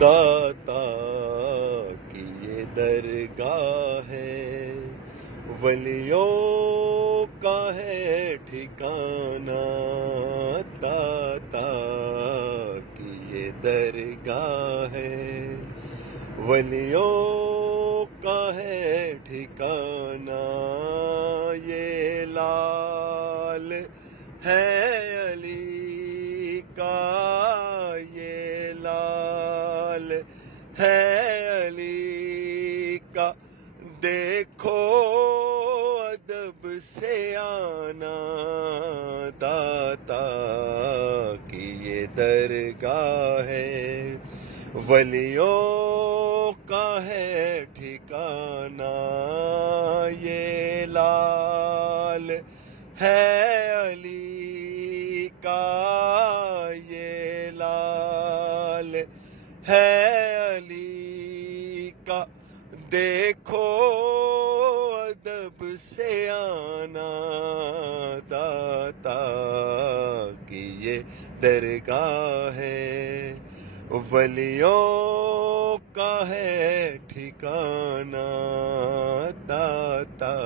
داتا کی یہ درگاہ ہے، ولیوں کا ہے ٹھکانہ، داتا کی یہ درگاہ ہے، ولیوں کا ہے ٹھکانہ، یہ لال ہے علی کا، یہ لال ہے علی کا، دیکھو ادب سے آنا، داتا کی یہ درگاہ ہے، ولیوں کا ہے ٹھکانہ، یہ لال ہے علی کا، یہ لال ہے علی کا، دیکھو ادب سے آنا، داتا کی یہ درگاہ ہے، ولیوں کا ہے ٹھکانہ، داتا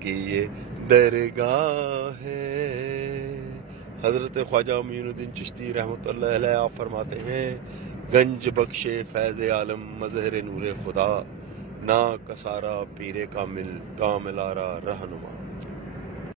کی یہ درگاہ ہے۔ حضرت خواجہ معین الدین چشتی رحمۃ اللہ علیہ آپ فرماتے ہیں، گنج بخشے فیض عالم مظہر نور خدا، نا کسارا پیر کامل کامل آرا رہنما۔